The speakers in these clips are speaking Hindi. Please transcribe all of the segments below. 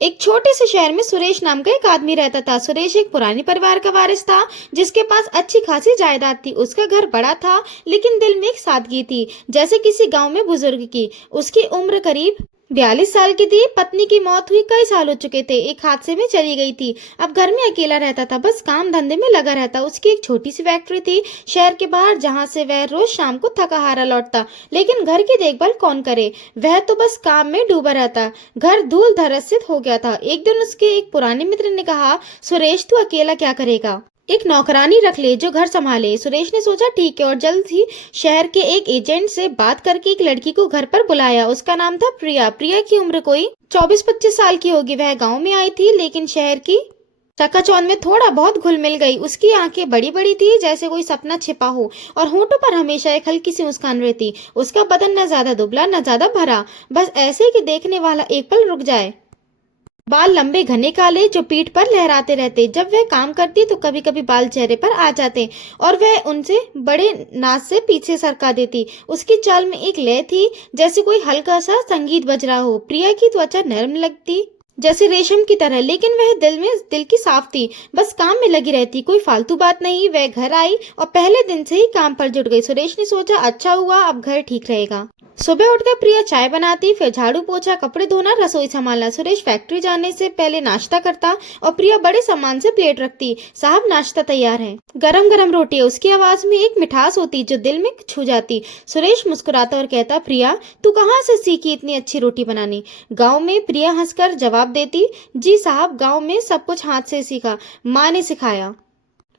एक छोटे से शहर में सुरेश नाम का एक आदमी रहता था। सुरेश एक पुराने परिवार का वारिस था, जिसके पास अच्छी खासी जायदाद थी। उसका घर बड़ा था, लेकिन दिल में एक सादगी थी, जैसे किसी गांव में बुजुर्ग की। उसकी उम्र करीब 42 साल की थी। पत्नी की मौत हुई कई साल हो चुके थे, एक हादसे में चली गई थी। अब घर में अकेला रहता था, बस काम धंधे में लगा रहता। उसकी एक छोटी सी फैक्ट्री थी शहर के बाहर, जहां से वह रोज शाम को थका हारा लौटता। लेकिन घर की देखभाल कौन करे, वह तो बस काम में डूबा रहता। घर धूल धरसित हो गया था। एक दिन उसके एक पुराने मित्र ने कहा, सुरेश तू अकेला क्या करेगा, एक नौकरानी रख ले जो घर संभाले। सुरेश ने सोचा ठीक है, और जल्द ही शहर के एक एजेंट से बात करके एक लड़की को घर पर बुलाया। उसका नाम था प्रिया। प्रिया की उम्र कोई 24-25 साल की होगी। वह गांव में आई थी, लेकिन शहर की चकाचौंध में थोड़ा बहुत घुल मिल गई। उसकी आंखें बड़ी बड़ी थी, जैसे कोई सपना छिपा हो, और होंठों पर हमेशा एक हल्की सी मुस्कान रहती। उसका बदन न ज्यादा दुबला न ज्यादा भरा, बस ऐसे कि देखने वाला एक पल रुक जाए। बाल लंबे घने काले जो पीठ पर लहराते रहते। जब वह काम करती तो कभी कभी बाल चेहरे पर आ जाते, और वह उनसे बड़े नाच से पीछे सरका देती। उसकी चाल में एक लय थी, जैसे कोई हल्का सा संगीत बज रहा हो। प्रिया की त्वचा नरम लगती, जैसे रेशम की तरह, लेकिन वह दिल की साफ थी, बस काम में लगी रहती, कोई फालतू बात नहीं। वह घर आई और पहले दिन से ही काम पर जुट गई। सुरेश ने सोचा अच्छा हुआ, अब घर ठीक रहेगा। सुबह उठकर प्रिया चाय बनाती, फिर झाड़ू पोछा, कपड़े धोना, रसोई संभालना। सुरेश फैक्ट्री जाने से पहले नाश्ता करता, और प्रिया बड़े सामान से प्लेट रखती। साहब नाश्ता तैयार है। गरम गरम रोटी है। उसकी आवाज में एक मिठास होती जो दिल में छू जाती। सुरेश मुस्कुराता और कहता, प्रिया तू कहाँ से सीखी इतनी अच्छी रोटी बनानी। गाँव में। प्रिया हंसकर जवाब देती, जी साहब गाँव में सब कुछ हाथ से सीखा, माँ ने सिखाया।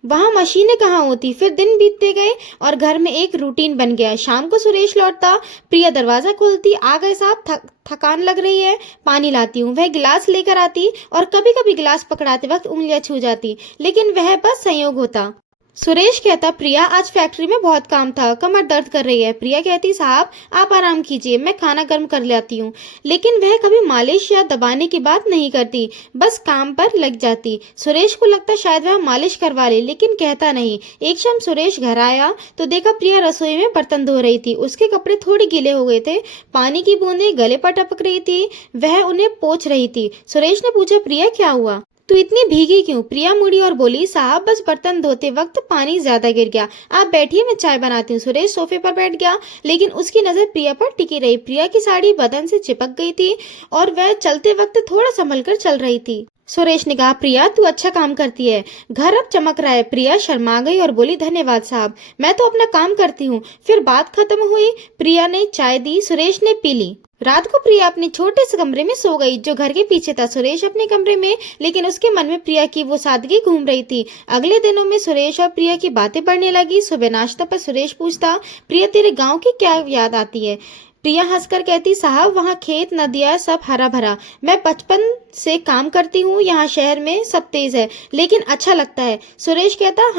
वहां मशीनें कहाँ होती। फिर दिन बीतते गए और घर में एक रूटीन बन गया। शाम को सुरेश लौटता, प्रिया दरवाजा खोलती, आ गए साहब, थकान लग रही है, पानी लाती हूँ। वह गिलास लेकर आती, और कभी कभी गिलास पकड़ाते वक्त उंगलियां छू जाती, लेकिन वह बस संयोग होता। सुरेश कहता, प्रिया आज फैक्ट्री में बहुत काम था, कमर दर्द कर रही है। प्रिया कहती, साहब आप आराम कीजिए, मैं खाना गर्म कर लाती हूँ। लेकिन वह कभी मालिश या दबाने की बात नहीं करती, बस काम पर लग जाती। सुरेश को लगता शायद वह मालिश करवा ले, लेकिन कहता नहीं। एक शाम सुरेश घर आया तो देखा प्रिया रसोई में बर्तन धो रही थी। उसके कपड़े थोड़े गीले हो गए थे, पानी की बूंदें गले पर टपक रही थी, वह उन्हें पोंछ रही थी। सुरेश ने पूछा, प्रिया क्या हुआ, तू इतनी भीगी क्यों। प्रिया मुड़ी और बोली, साहब बस बर्तन धोते वक्त पानी ज्यादा गिर गया, आप बैठिए मैं चाय बनाती हूँ। सुरेश सोफे पर बैठ गया, लेकिन उसकी नजर प्रिया पर टिकी रही। प्रिया की साड़ी बदन से चिपक गई थी, और वह चलते वक्त थोड़ा संभल कर चल रही थी। सुरेश ने कहा, प्रिया तू अच्छा काम करती है, घर अब चमक रहा है। प्रिया शर्मा गई और बोली, धन्यवाद साहब, मैं तो अपना काम करती हूँ। फिर बात खत्म हुई। प्रिया ने चाय दी, सुरेश ने पी ली। रात को प्रिया अपने छोटे से कमरे में सो गई, जो घर के पीछे था। सुरेश अपने कमरे में, लेकिन उसके मन में प्रिया की वो सादगी घूम रही थी। अगले दिनों में सुरेश और प्रिया की बातें बढ़ने लगी। सुबह नाश्ता पर सुरेश पूछता, प्रिया तेरे गांव की क्या याद आती है। प्रिया हंसकर कहती, साहब वहाँ खेत नदियाँ सब हरा भरा, मैं बचपन से काम करती हूँ। यहाँ शहर में सब तेज है, लेकिन अच्छा लगता है। सुरेश कहता,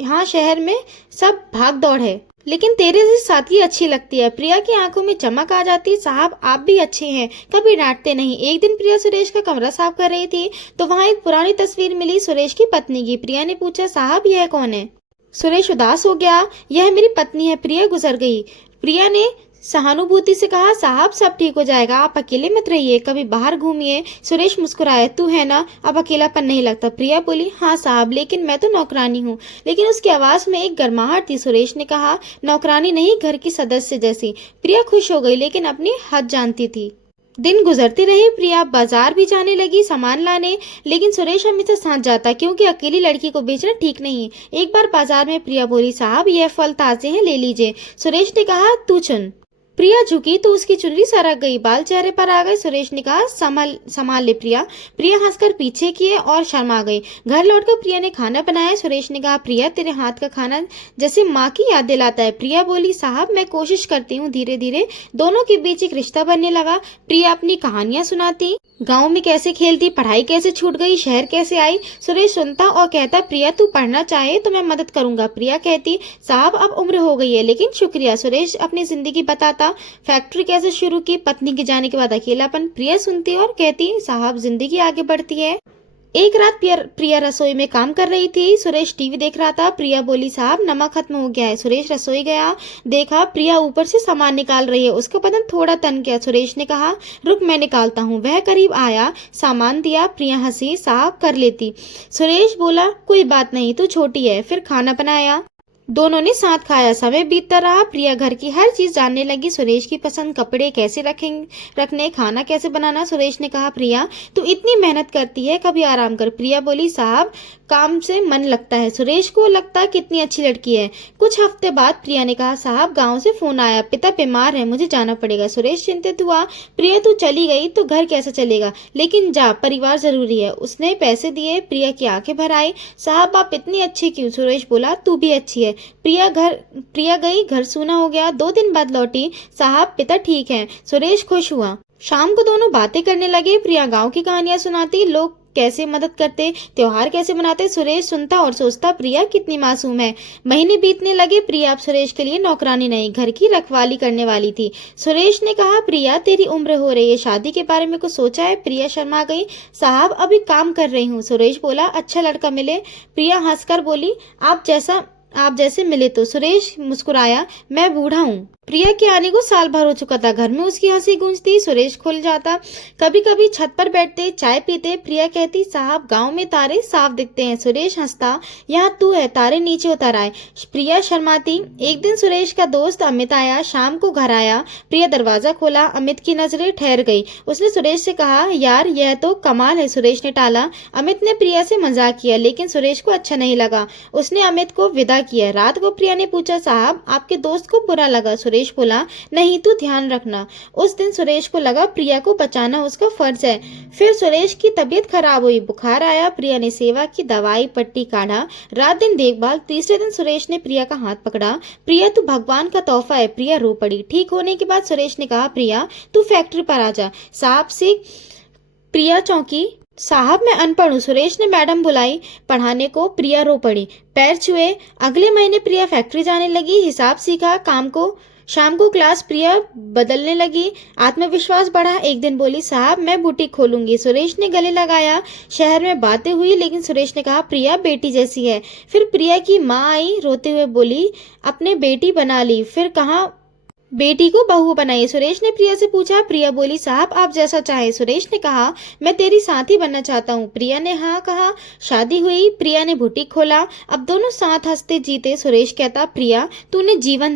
हाँ शहर में सब भाग दौड़ है, लेकिन तेरे जैसी साथी अच्छी लगती है। प्रिया की आंखों में चमक आ जाती, साहब आप भी अच्छे हैं, कभी डांटते नहीं। एक दिन प्रिया सुरेश का कमरा साफ कर रही थी, तो वहां एक पुरानी तस्वीर मिली सुरेश की पत्नी की। प्रिया ने पूछा, साहब यह कौन है। सुरेश उदास हो गया, यह मेरी पत्नी है, प्रिया गुजर गई। प्रिया ने सहानुभूति से कहा, साहब सब ठीक हो जाएगा, आप अकेले मत रहिए, कभी बाहर घूमिए। सुरेश मुस्कुराया, तू है ना, अब अकेलापन नहीं लगता। प्रिया बोली, हाँ साहब, लेकिन मैं तो नौकरानी हूँ। लेकिन उसकी आवाज में एक गर्माहट थी। सुरेश ने कहा, नौकरानी नहीं, घर की सदस्य जैसी। प्रिया खुश हो गई, लेकिन अपनी हद जानती थी। दिन गुजरते रहे। प्रिया बाजार भी जाने लगी सामान लाने, लेकिन सुरेश हमेशा साथ जाता, क्योंकि अकेली लड़की को बेचना ठीक नहीं। एक बार बाजार में प्रिया बोली, साहब यह फल ताजे हैं, ले लीजिए। सुरेश ने कहा, तू चुन। प्रिया झुकी तो उसकी चुनरी सरक गई, बाल चेहरे पर आ गए। सुरेश ने कहा, संभाल ले प्रिया। प्रिया हंसकर पीछे किए और शर्मा गई। घर लौटकर प्रिया ने खाना बनाया। सुरेश ने कहा, प्रिया तेरे हाथ का खाना जैसे माँ की याद दिलाता है। प्रिया बोली, साहब मैं कोशिश करती हूँ। धीरे धीरे दोनों के बीच एक रिश्ता बनने लगा। प्रिया अपनी कहानियां सुनाती, गाँव में कैसे खेलती, पढ़ाई कैसे छूट गई, शहर कैसे आई। सुरेश सुनता और कहता, प्रिया तू पढ़ना चाहे तो मैं मदद करूंगा। प्रिया कहती, साहब अब उम्र हो गई है, लेकिन शुक्रिया। सुरेश अपनी जिंदगी बताता, फैक्ट्री कैसे शुरू की, पत्नी के जाने के बाद अकेलापन। प्रिया सुनती और कहती, साहब जिंदगी आगे बढ़ती है, एक रात प्रिया रसोई में काम कर रही थी। सुरेश टीवी देख रहा था। प्रिया बोली, साहब नमक खत्म हो गया है। सुरेश रसोई गया, देखा प्रिया ऊपर से सामान निकाल रही है। उसका बदन थोड़ा तन गया। सुरेश ने कहा, रुक मैं निकालता हूँ। वह करीब आया, सामान दिया। प्रिया हंसी, साहब कर लेती। सुरेश बोला, कोई बात नहीं, तू छोटी है। फिर खाना बनाया, दोनों ने साथ खाया। समय बीतता रहा। प्रिया घर की हर चीज जानने लगी। सुरेश की पसंद, कपड़े कैसे रखने, खाना कैसे बनाना। सुरेश ने कहा, प्रिया तू इतनी मेहनत करती है, कभी आराम कर। प्रिया बोली, साहब काम से मन लगता है। सुरेश को लगता कितनी अच्छी लड़की है। कुछ हफ्ते बाद प्रिया ने कहा, साहब गांव से फोन आया, पिता बीमार है, मुझे जाना पड़ेगा। सुरेश चिंतित हुआ। प्रिया तू चली गई तो घर कैसे चलेगा? लेकिन जा, परिवार जरूरी है। उसने पैसे दिए। प्रिया की आंखें भर आई। साहब आप इतनी अच्छी क्यों? सुरेश बोला, तू भी अच्छी है। प्रिया गई, घर सूना हो गया। 2 दिन बाद लौटी, साहब पिता ठीक है। सुरेश खुश हुआ। शाम को दोनों बातें करने लगे। प्रिया गांव की कहानियां सुनाती, लोग कैसे मदद करते, त्योहार कैसे मनाते। सुरेश सुनता और सोचता, प्रिया कितनी मासूम है। महीने बीतने लगे। प्रिया अब सुरेश के लिए नौकरानी नहीं, घर की रखवाली करने वाली थी। सुरेश ने कहा, प्रिया तेरी उम्र हो रही है, शादी के बारे में कुछ सोचा है? प्रिया शर्मा गई। साहब अभी काम कर रही हूँ। सुरेश बोला, अच्छा लड़का मिले? प्रिया हंसकर बोली, आप जैसे मिले तो। सुरेश मुस्कुराया, मैं बूढ़ा हूँ। प्रिया के आने को साल भर हो चुका था। घर में उसकी हंसी गूंजती। सुरेश खुल जाता। कभी कभी छत पर बैठते, चाय पीते। प्रिया कहती, साहब गांव में तारे साफ दिखते हैं। सुरेश हंसता, यहाँ तू है, तारे नीचे उतर आए। प्रिया शर्माती। एक दिन सुरेश का दोस्त अमित आया। शाम को घर आया। प्रिया दरवाजा खोला। अमित की नजरें ठहर गई। उसने सुरेश से कहा, यार यह तो कमाल है। सुरेश ने टाला। अमित ने प्रिया से मजाक किया, लेकिन सुरेश को अच्छा नहीं लगा। उसने अमित को विदा किया। रात को प्रिया ने पूछा, साहब आपके दोस्त को बुरा लगा? सुरेश बोला, नहीं, तू ध्यान रखना। उस दिन सुरेश को लगा प्रिया को बचाना उसका फर्ज है। फिर सुरेश की तबीयत खराब हुई, बुखार आया। प्रिया ने सेवा की, दवाई पट्टी काढ़ा, रात दिन देखभाल। तीसरे दिन सुरेश ने प्रिया का हाथ पकड़ा। प्रिया तू भगवान का तोहफा है। प्रिया रो पड़ी। ठीक होने के बाद सुरेश ने कहा, प्रिया तू फैक्ट्री पर आ जा। साहब से प्रिया चौंकी। साहब मैं अनपढ़ हूँ। सुरेश ने मैडम बुलाई पढ़ाने को। प्रिया रो पड़ी, पैर छुए। अगले महीने प्रिया फैक्ट्री जाने लगी, हिसाब सीखा। शाम को क्लास प्रिया बदलने लगी, आत्मविश्वास बढ़ा। एक दिन बोली, साहब मैं बुटीक खोलूंगी। सुरेश ने गले लगाया। शहर में बातें हुई, लेकिन सुरेश ने कहा, प्रिया बेटी जैसी है। फिर प्रिया की माँ आई, रोते हुए बोली, अपने बेटी बना ली। फिर कहा, बेटी को बहू बनाई। सुरेश ने प्रिया से पूछा। प्रिया बोली, साहब आप जैसा चाहे। सुरेश ने कहा, मैं तेरी साथी बनना चाहता हूँ। प्रिया ने हाँ कहा। शादी हुई। प्रिया ने बुटीक खोला। अब दोनों साथ हंसते जीते। सुरेश कहता, प्रिया तूने जीवन